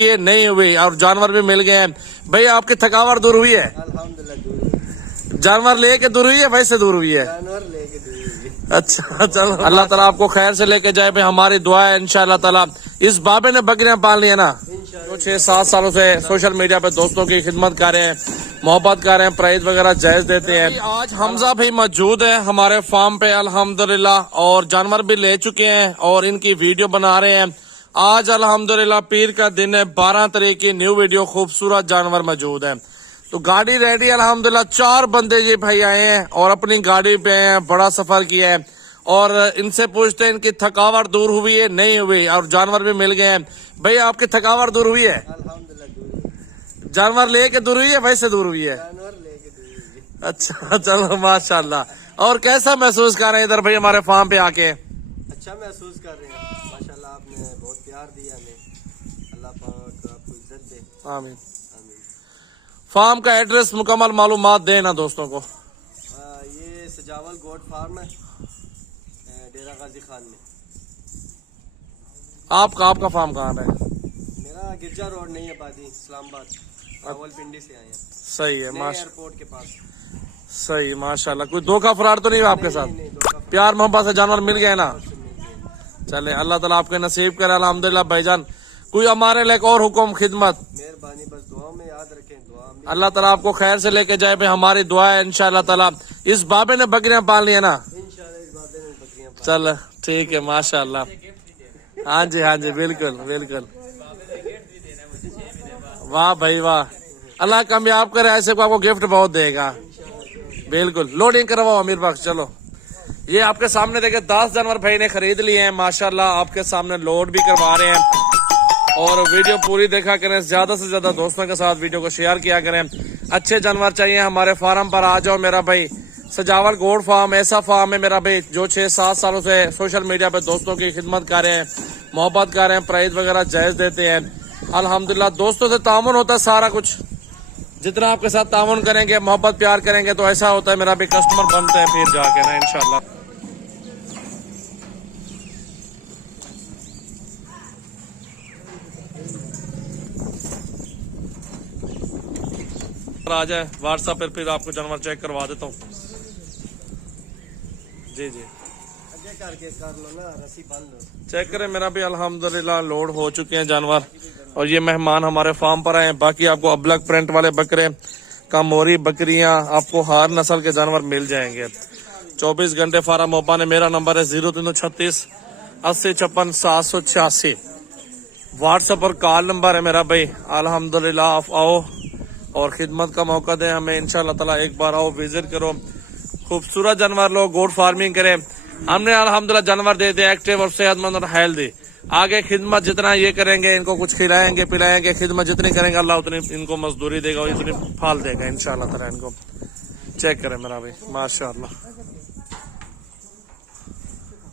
ये नहीं हुई और जानवर भी मिल गए हैं। भाई आपकी थकावट दूर हुई है? अल्हम्दुलिल्लाह दूर हुई। जानवर लेके दूर हुई है, वैसे दूर हुई है? जानवर लेके दूर हुई। अच्छा चलो, अल्लाह ताला आपको खैर से लेके जाए भाई, हमारी दुआ है इंशाअल्लाह ताला। इस बाबे ने बकरियां पाल ली है ना, जो 6-7 सालों से सोशल मीडिया पे दोस्तों की खिदमत कर रहे हैं, मोहब्बत कर रहे हैं, प्राइस वगैरह जायज देते हैं। आज हमजा भाई मौजूद है हमारे फार्म पे अल्हम्दुलिल्लाह, और जानवर भी ले चुके हैं और इनकी वीडियो बना रहे हैं। आज अल्हम्दुलिल्लाह पीर का दिन है, 12 तारीख की न्यू वीडियो, खूबसूरत जानवर मौजूद है। तो गाड़ी रेडी अल्हम्दुलिल्लाह, 4 बंदे ये भाई आए हैं और अपनी गाड़ी पे आए हैं, बड़ा सफर किया है। और इनसे पूछते हैं इनकी थकावट दूर हुई है? नहीं हुई और जानवर भी मिल गए हैं। भाई आपकी थकावट दूर हुई है? अल्हम्दुलिल्लाह दूर हुई। जानवर लेके दूर हुई है, वैसे दूर हुई है? जानवर लेके दूर हुई। अच्छा चलो माशाल्लाह। और कैसा महसूस कर रहे हैं इधर भाई हमारे फार्म पे आके? अच्छा महसूस कर रहे हैं माशाल्लाह, आपने बहुत प्यार दिया हमें, अल्लाह पाक आपको इज्जत दे। आमीन। आमीन। फार्म का एड्रेस मुकम्मल मालूमात देना दोस्तों को। ये सजावल गोट फार्म है, डेरा गाजी खान में। आपका फार्म कहाँ है? मेरा गिरजा रोड नहीं है, बादी इस्लामाबाद, रावलपिंडी से आए हैं। सही है माशा, एयरपोर्ट के पास। सही माशाल्लाह। कोई धोखा फरार तो नहीं हुआ आपके साथ? नहीं, धोखा प्यार मोहब्बत से जानवर मिल गए ना? से मिल गया। चले अल्लाह ताला आपके नसीब करे अल्हम्दुलिल्लाह भाईजान। कोई हमारे लिए और हुक्म खिदमत? मेहरबानी, बस दुआ में याद रखें, दुआ में। अल्लाह ताला आपको खैर से लेके जाए भाई, हमारी दुआ है इंशाअल्लाह ताला। इस बाबे ने बकरियां पाल ली है ना? इंशाल्लाह इस बात में बकरियां पाल। चल ठीक है माशाल्लाह। हाँ जी बिल्कुल बिल्कुल। वाह भाई वाह, अल्लाह कामयाब करे, ऐसे को आपको गिफ्ट बहुत देगा। बिल्कुल लोडिंग करवाओ अमीर बख्श। चलो ये आपके सामने देखे 10 जानवर भाई ने खरीद लिए हैं माशाल्लाह, आपके सामने लोड भी करवा रहे हैं। और वीडियो पूरी देखा करें, ज्यादा से ज्यादा दोस्तों के साथ वीडियो को शेयर किया करें। अच्छे जानवर चाहिए हमारे फार्म पर आ जाओ मेरा भाई। सजावल गोट फार्म ऐसा फार्म है मेरा भाई जो 6-7 सालों से सोशल मीडिया पे दोस्तों की खिदमत कर रहे हैं, मोहब्बत कर रहे हैं, प्राइस वगैरह जायज देते हैं। अल्हम्दुलिल्लाह दोस्तों से तामुन होता है सारा कुछ। जितना आपके साथ तामुन करेंगे, मोहब्बत प्यार करेंगे तो ऐसा होता है मेरा भी कस्टमर बनते हैं फिर जाके ना इंशाल्लाह। आ जाए व्हाट्सएप पर, फिर आपको जानवर चेक करवा देता हूँ। जी आगे करके कर लो ना, रस्सी बांध लो। चेक करें मेरा भी अल्हम्दुलिल्लाह लोड हो चुके हैं जानवर। और ये मेहमान हमारे फार्म पर आए हैं। बाकी आपको अबलग प्रिंट वाले बकरे, कामोरी बकरियां, आपको हर नस्ल के जानवर मिल जाएंगे। 24 घंटे फार्म ओपन है। मेरा नंबर है 0336 80 56 786। व्हाट्सएप पर कॉल नंबर है मेरा भाई। अल्हम्दुलिल्लाह आप आओ और खिदमत का मौका दें हमें इंशाअल्लाह ताला। एक बार आओ, विजिट करो, खूबसूरत जानवर लो, गोट फार्मिंग करें। हमने अल्हम्दुलिल्लाह जानवर दे दिए एक्टिव और सेहतमंद और हेल्दी। आगे खिदमत जितना ये करेंगे, इनको कुछ खिलाएंगे पिलाएंगे, खिदमत जितनी करेंगे अल्लाह उतनी इनको मजदूरी देगा और इतनी फाल देगा इंशाअल्लाह ताला। इनको चेक करें मेरा भाई माशाअल्लाह।